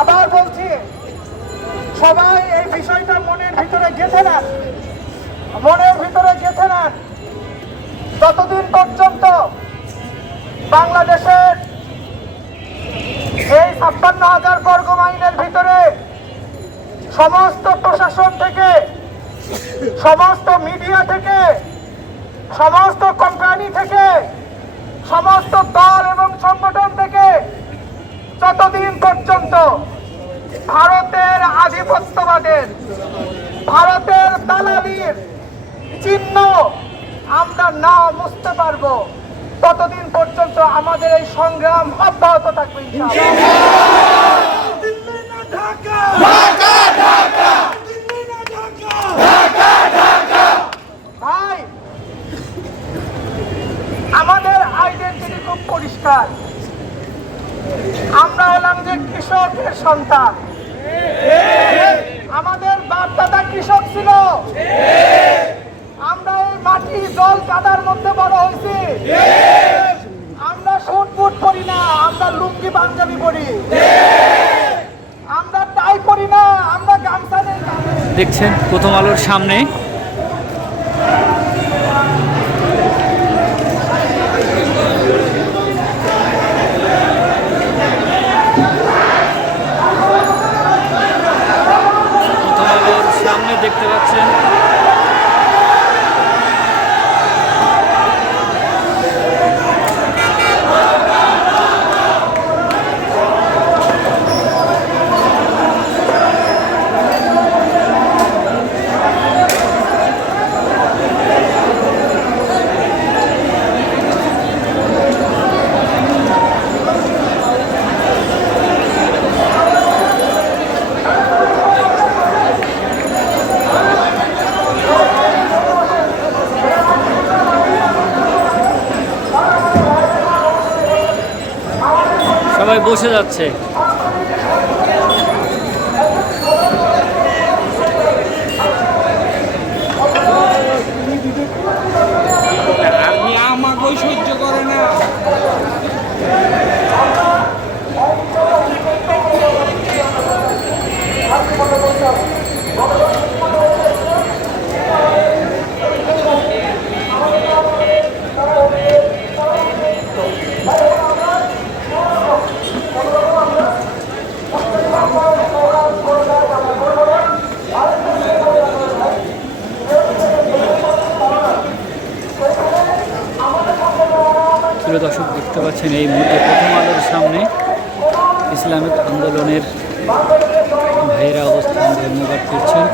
আবার বলছি, সবাই এই বিষয়টা মনের ভিতরে গেঁথে নেন। মনের ভিতরে গেঁথে নেন। ততদিন পর্যন্ত বাংলাদেশের এই ছাপ্পান্ন হাজার বর্গ মাইলের ভিতরে সমস্ত প্রশাসন থেকে, সমস্ত মিডিয়া থেকে, সমস্ত কোম্পানি থেকে, সমস্ত দল এবং সংগঠন থেকে যতদিন পর্যন্ত ভারতের আধিপত্যবাদের ভারতের দালালির চিহ্ন আমরা না মুছতে পারব। ততদিন পর্যন্ত আমাদের এই সংগ্রাম অব্যাহত থাকবে ইনশাআল্লাহ। ভাই আমাদের আইডেন্টিটি খুব পরিষ্কার আমরা হলাম যে কৃষকের সন্তান। আমাদের বাপ দাদা কৃষক ছিল। আমরা এই মাটি জল কাদার মধ্যে বড় হয়েছি। আমরা শুট বুট পরি না, আমরা লুঙ্গি পাঞ্জাবি পরি। আমরা টাই করি না, আমরা গামছা দেখছেন, প্রথম আলোর সামনে প্রথম আলোর সামনে দেখতে সবাই বসে যাচ্ছে আপনি আমাকেও সহ্য করে না প্রিয় দর্শক দেখতে পাচ্ছেন এই মুহূর্তে প্রথম আলোর সামনে ইসলামিক আন্দোলনের ভাইয়েরা অবস্থান ধন্যবাদ করছেন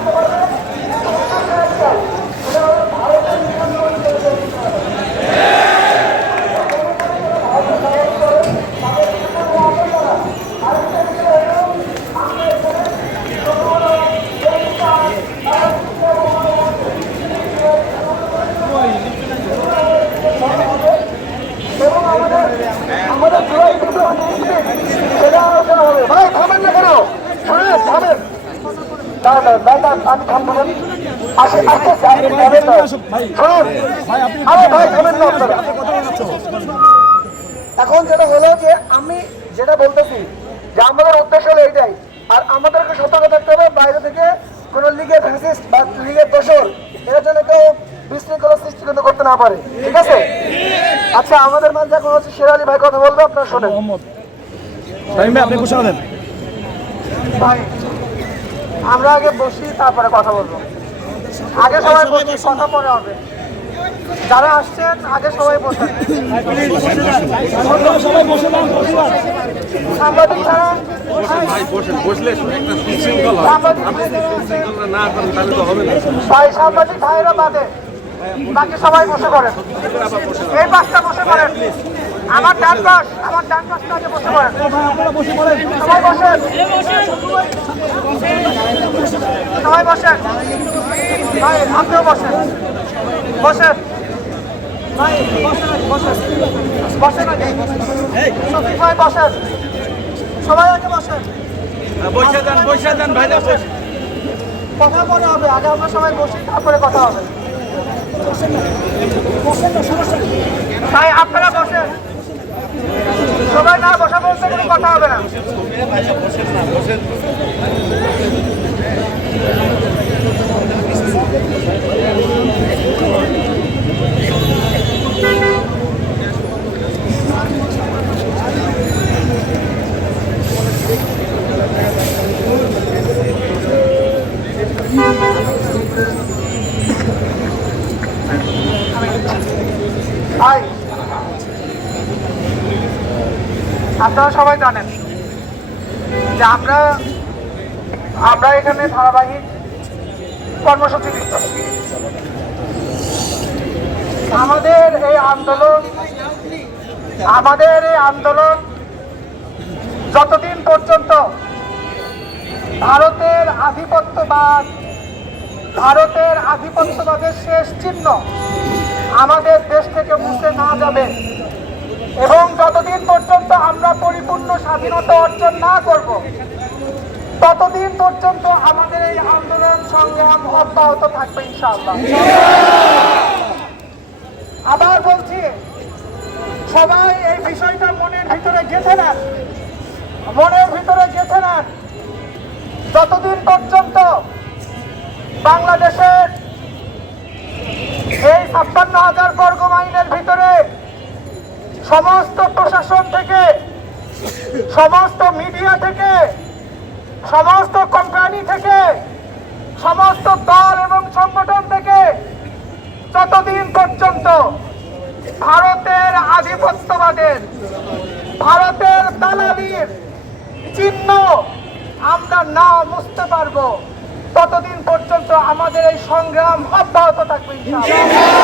আমাদের জোড়াই কিন্তু সেটা আলোচনা হবে ভাই থামেন না কেন শুনেন থামেন না না না না আমি থামবো না। আসে আসতে আপনি থামেন না শুনুন আরে ভাই না আপনারা। এখন যেটা হলো যে আমি যেটা বলতেছি যে আমাদের উদ্দেশ্য হলো এইটাই। আর আমাদেরকে সতর্ক থাকতে হবে বাইরে থেকে কোনো লিগের ফ্যাসিস্ট বা লিগের দোষর এরা যেন কেউ বিশৃঙ্খলা সৃষ্টি কিন্তু করতে না পারে। ঠিক আছে? আচ্ছা আমাদের মাঝে এখন হচ্ছে শেরালি ভাই কথা বলব আপনার শোনেন। আপনি ঘোষণা দেন। ভাই আমরা আগে বসি তারপরে কথা বলব। আগে সবাই বসি কথা পরে হবে। যারা আসছেন আগে সবাই বসেন। বসে যান বসে যান সাংবাদিক হয়। সাংবাদিক করেন ভাইরা বাদে বাকি সবাই বসে পড়েন এই পাশটা বসে পড়েন আমার ডান পাশ আমার ডান পাশটা আগে বসে পড়েন ভাই আপনারা বসে পড়েন। সবাই বসেন। সবাই বসেন। ভাই আপনিও বসেন। বসেন। ভাই বসেন বসেন। বসেন আগে। শফিক ভাই বসেন। সবাই আগে বসেন। বসে যান বসে যান ভাইরা বসে। কথা বলা হবে আগে আমরা সবাই বসি তারপরে কথা হবে। ভাই আপনারা বসেন। সবাই না বসা বলতে কোনো কথা হবে না আপনারা সবাই জানেন যে আমরা আমরা এখানে ধারাবাহিক কর্মসূচি দিচ্ছি আমাদের এই আন্দোলন, আমাদের এই আন্দোলন যতদিন পর্যন্ত ভারতের আধিপত্যবাদ, ভারতের আধিপত্যবাদের শেষ চিহ্ন আমাদের দেশ থেকে মুছে না যাবে এবং যতদিন পর্যন্ত আমরা পরিপূর্ণ স্বাধীনতা অর্জন না করব, ততদিন পর্যন্ত আমাদের এই আন্দোলন সংগ্রাম অব্যাহত থাকবে ইনশাআল্লাহ। আবার বলছি, সবাই এই বিষয়টা মনের ভিতরে গেঁথে নেন, মনের ভিতরে গেঁথে নেন। যতদিন পর্যন্ত বাংলাদেশের এই ছাপ্পান্ন হাজার বর্গ মাইলের ভিতরে সমস্ত প্রশাসন থেকে, সমস্ত মিডিয়া থেকে, সমস্ত কোম্পানি থেকে, সমস্ত দল এবং সংগঠন থেকে যতদিন পর্যন্ত ভারতের আধিপত্যবাদের, ভারতের দালালির চিহ্ন আমরা না বুঝতে পারব, ততদিন পর্যন্ত আমাদের এই সংগ্রাম অব্যাহত থাকবে ইনশাআল্লাহ।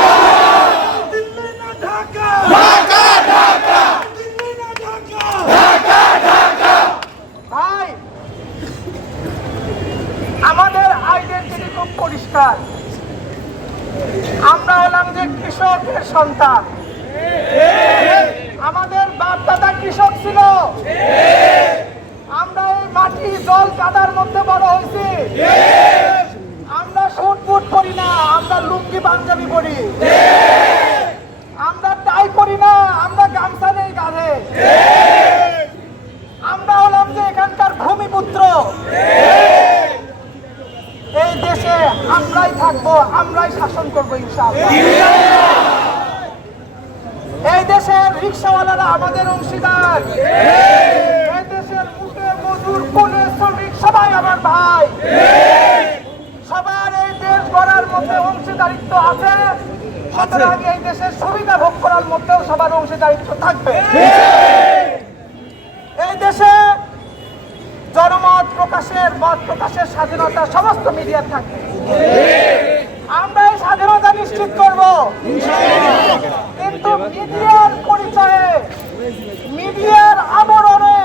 ভাই আমাদের আইডেন্টিটি খুব আমরা হলাম যে কৃষকের সন্তান। আমাদের বাপ দাদা কৃষক ছিল। আমরা এই মাটি, জল, কাদার মধ্যে বড় হয়েছি। আমরা শুট বুট করি না, আমরা লুঙ্গি, পাঞ্জাবি পরি। আমরা টাই করি না, আমরা গামছা নেই গাধে। আমরা হলাম যে এখানকার ভূমিপুত্র। দেশে আমরাই থাকব আমরাই শাসন করব এই দেশের রিক্সাওয়ালারা আমাদের অংশীদার। এই দেশের মজুর কোলে শ্রমিক সবাই আমার ভাই। সবার এই দেশ গড়ার মধ্যে অংশীদারিত্ব আছে। সুতরাং এই দেশের সুবিধা ভোগ করার মধ্যেও সবার অংশীদারিত্ব থাকবে এই দেশে জনমত প্রকাশের মত প্রকাশের স্বাধীনতা সমস্ত মিডিয়ার থাকবে আমরা এই স্বাধীনতা নিশ্চিত করব। কিন্তু মিডিয়ার পরিচয়ে, মিডিয়ার আবরণে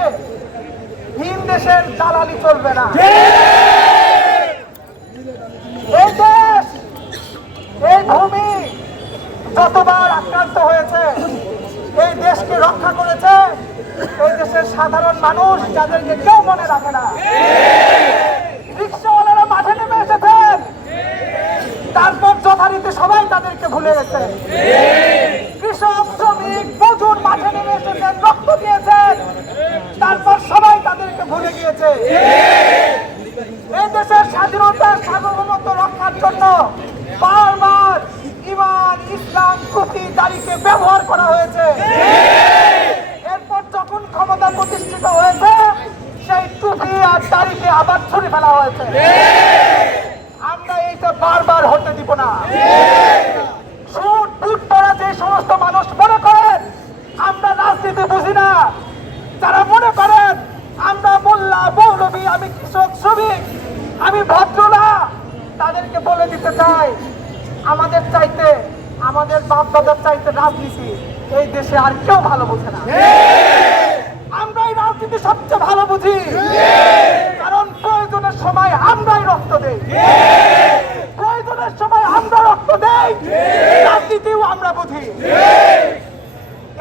ভিন দেশের দালালি চলবে না। এই দেশ, এই ভূমি যতবার আক্রান্ত হয়েছে, এই দেশকে রক্ষা করেছে, এই দেশের সাধারণ মানুষ যাদেরকে মনে রাখে না। রিক্সাওয়ালারা মাঠে নেমে এসেছেন তারপর যথারীতি সবাই তাদেরকে ভুলে গেছে। কৃষক, শ্রমিক, মজুর মাঠে নেমে এসেছেন রক্ত দিয়েছেন তারপর সবাই তাদেরকে ভুলে গিয়েছে। এই দেশের স্বাধীনতা, সার্বভৌমত্ব রক্ষার জন্য বারবার ইমান, ইসলাম কুফি দাড়িকে ব্যবহার করা হয়েছে। এরপর যখন ক্ষমতা প্রতিষ্ঠিত হয়েছে আর দাড়িকে আবার ছুড়ে ফেলা হয়েছে। আমরা এইটা বারবার হতে দিব না। সুট বুট পরা যে সমস্ত মানুষ মনে করেন, আমরা রাজনীতি বুঝি না। যারা মনে করেন, আমরা মোল্লা, মৌলবী, আমি কৃষক, শ্রমিক, আমি ভদ্র না তাদেরকে বলে দিতে চাই, আমাদের চাইতে, আমাদের বাপ দাদার চাইতে রাজনীতি এই দেশে আর কেউ ভালো বোঝে না। রাজনীতি সবচেয়ে ভালো বুঝি। কারণ প্রয়োজনের সময় আমরাই রক্ত দেই। প্রয়োজনের সময় আমরা রক্ত দেই। রাজনীতিও আমরা বুঝি।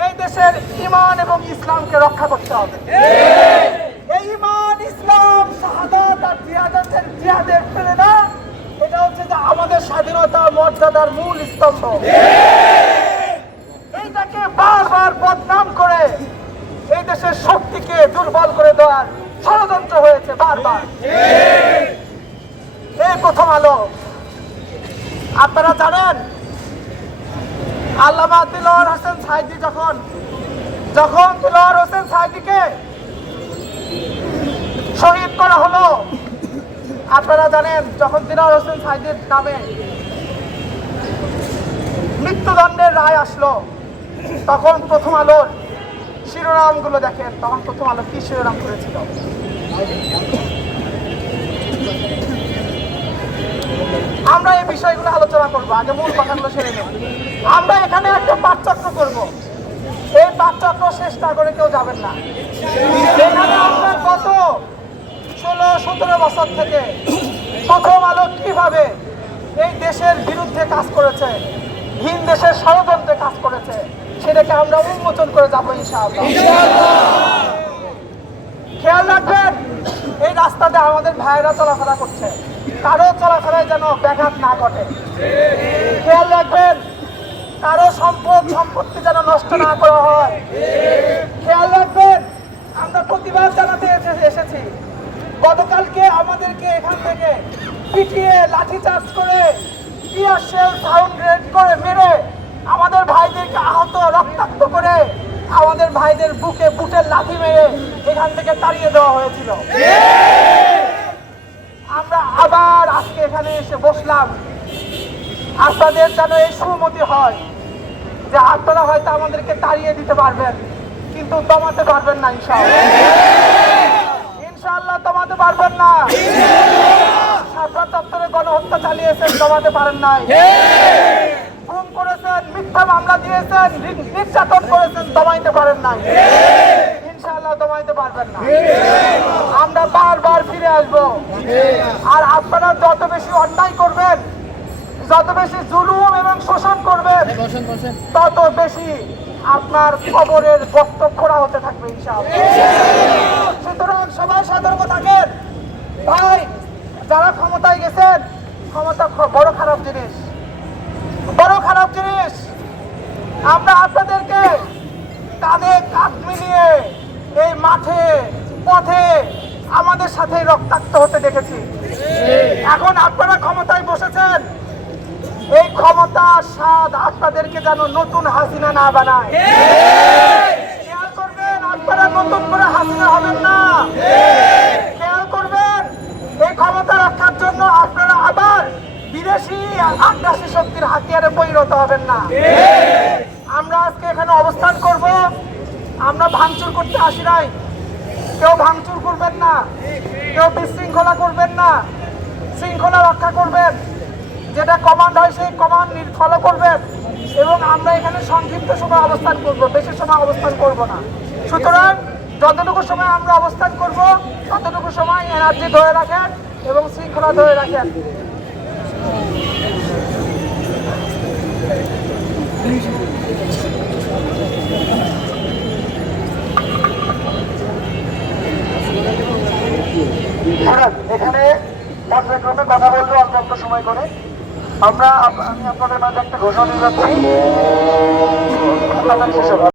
এই দেশের ইমান এবং ইসলামকে রক্ষা করতে হবে। এই ইমান, ইসলাম, শাহাদাত আর জিহাদের জিহাদের প্রেরণা, এটা হচ্ছে যে আমাদের স্বাধীনতা, মর্যাদার মূল স্তম্ভ। এইটাকে বারবার এই দেশের শক্তিকে দুর্বল করে দেওয়ার ষড়যন্ত্র হয়েছে বারবার। এই প্রথম আলো। আপনারা জানেন, আল্লামা দিলওয়ার হোসেন সাইদি যখন যখন দিলওয়ার হোসেন সাইদিকে শহীদ করা হলো, আপনারা জানেন, যখন দিলওয়ার হোসেন সাইদির নামে মৃত্যুদণ্ডের রায় আসলো, তখন প্রথম আলোর শিরোনামগুলো দেখেন, তখন প্রথম আলো কি শিরোনাম করেছিল? আমরা এই বিষয়গুলো আলোচনা করব, আগে মূল কথাগুলো সেরে নেব। আমরা এখানে একটা পাঠচক্র করব। এই পাঠচক্র শেষ না করে কেউ যাবেন না। এখানে আপনার ষোলো, সতেরো বছর থেকে প্রথম আলো কীভাবে এই দেশের বিরুদ্ধে কাজ করেছে? ভিন দেশের ষড়যন্ত্রে কাজ করেছে? সেটাকে আমরা উন্মোচন করে যাব খেয়াল রাখবেন, এই রাস্তাতে আমাদের ভাইয়েরা চলাফেরা করছে। কারও চলাফেরায় যেন ব্যাঘাত না ঘটে। খেয়াল রাখবেন, কারও সম্পদ সম্পত্তি যেন নষ্ট না করা হয়। খেয়াল রাখবেন, আমরা প্রতিবাদ জানাতে এসে- এসেছি। গতকালকে আমাদেরকে এখান থেকে পিটিয়ে লাঠিচার্জ করে টিয়ার শেল সাউন্ড গ্রেড করে মেরে আমাদের ভাইদেরকে আহত রক্তাক্ত করে আমাদের ভাইদের বুকে বুটের লাঠি মেরে এখান থেকে তাড়িয়ে দেওয়া হয়েছিল। আমরা আবার আজকে এখানে এসে বসলাম। আপনাদের যেন এই সুমতি হয় যে আপনারা হয়তো আমাদেরকে তাড়িয়ে দিতে পারবেন, কিন্তু দমাতে পারবেন না ইনশাআল্লাহ। ইনশাআল্লাহ দমাতে পারবেন না। শাসন দপ্তরে গণহত্যা চালিয়েছেন দমাতে পারেন নাই। করেছেন মিথ্যা মামলা দিয়েছেন নির্যাতন করেছেন দমাইতে পারেন নাই। ইনশাআল্লাহ দমাইতে পারবেন না। আমরা বারবার ফিরে আসব। আর আপনারা যত বেশি অন্যায় করবেন যত বেশি জুলুম এবং শোষণ করবেন তত বেশি আপনার খবরের বক্ত খোড়া হতে থাকবে সুতরাং সবাই সতর্ক থাকেন। ভাই যারা ক্ষমতায় গেছেন ক্ষমতা বড় খারাপ জিনিস। বড় খারাপ জিনিস। আমরা আপনাদেরকে কাঁধে কাঁধ মিলিয়ে এই মাঠে, পথে আমাদের সাথে রক্তাক্ত হতে দেখেছি। এখন আপনারা ক্ষমতায় বসেছেন। এই ক্ষমতার স্বাদ আপনাদেরকে যেন নতুন হাসিনা না বানায়। করবেন, আপনারা নতুন করে হাসিনা হবেন না। খেয়াল করবেন, এই ক্ষমতা রক্ষার জন্য বিদেশি আগ্রাসী শক্তির হাতিয়ারে পরিণত হবেন না। আমরা আজকে এখানে অবস্থান করব। আমরা ভাঙচুর করতে আসি নাই। কেউ ভাঙচুর করবেন না। কেউ বিশৃঙ্খলা করবেন না। শৃঙ্খলা রক্ষা করবেন। যেটা কমান্ড হয় সেই কমান্ড ফলো করবেন। এবং আমরা এখানে সংক্ষিপ্ত সময় অবস্থান করব। বেশি সময় অবস্থান করব না। সুতরাং যতটুকু সময় আমরা অবস্থান করব, ততটুকু সময় এনার্জি ধরে রাখেন এবং শৃঙ্খলা ধরে রাখেন। এখানে কথা সময় করে। আমরা আমি আপনাদের মাঝে একটা ঘোষণা দিতে যাচ্ছি।